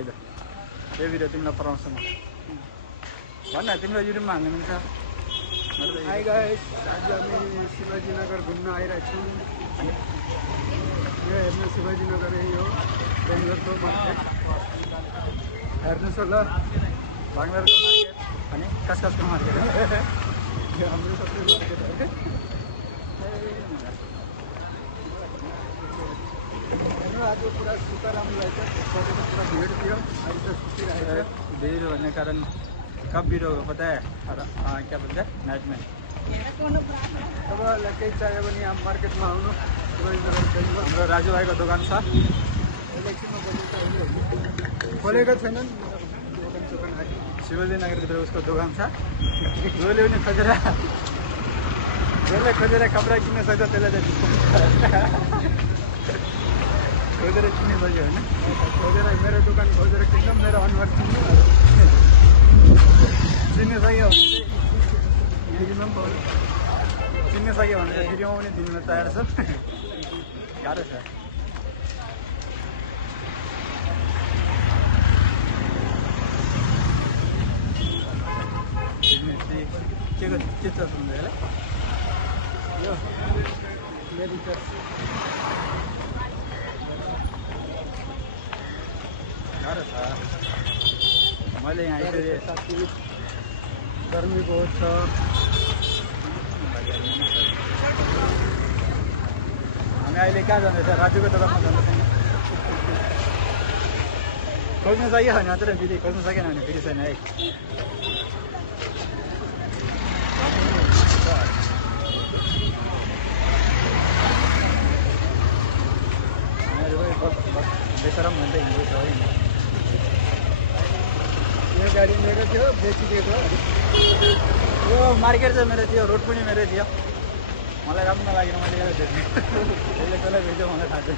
आइज यो भिडियो तिमीलाई पराउँछ म भन्न तिमीलाई युट्युबमा हाल्नु मिल्छ हाई गाइस आज हामी शिवाजीनगर घुम्न आइरहेको छौँ यो हेर्नु शिवाजीनगर यही हो बेङ्गलोरको मार्केट हेर्नुहोस् होला बाङ्गलोरको मार्केट अनि कसको मार्केट हो यो हाम्रो सबै मार्केट हो आज पुरा सुता राम्रो रहेछ पुरा भिड थियो अहिले त सुतिरहेको भीड़ होने कारण कब भीड़ होगा पता है क्या बोलते हैं नाइट में तपाईँहरूलाई केही चाहियो भने यहाँ मार्केटमा आउनु हाम्रो राजु भाइको दोकान छ खोलेको छैनन् शिवाजीनगरभित्र उसको दोकान छ जसले पनि खोजेर कपडा किन्न सक्छ त्यसलाई चाहिँ खोजेर किन्न सक्यो होइन खोजेर मेरो दोकान खोजेर किन्नु मेरो अनुहार चिन्नु चिन्न सक्यो भने चिन्न सक्यो भने चाहिँ भिडियोमा पनि दिनु तयार छ गाह्रो छ के छ सुन्दै यो मेडिकल गाह्रो छ मैले यहाँ आइपुगेँ साथी गर्मी बहुत छ हामी अहिले कहाँ जाँदैछ राजुको दोकानमा जाँदैछौँ खोज्नु सक्यो भने मात्र फेरि खोज्नु सकेन भने फेरि छैन है बेसरम भन्दै हिँड्दैछ है यो गाडी मेरो थियो बेचिदिएको यो मार्केट चाहिँ मेरो थियो रोड पनि मेरै थियो मलाई राम्रो नलागेर मैले यहाँ भेट्ने त्यसले कसलाई भेट्यो मलाई थाहा छैन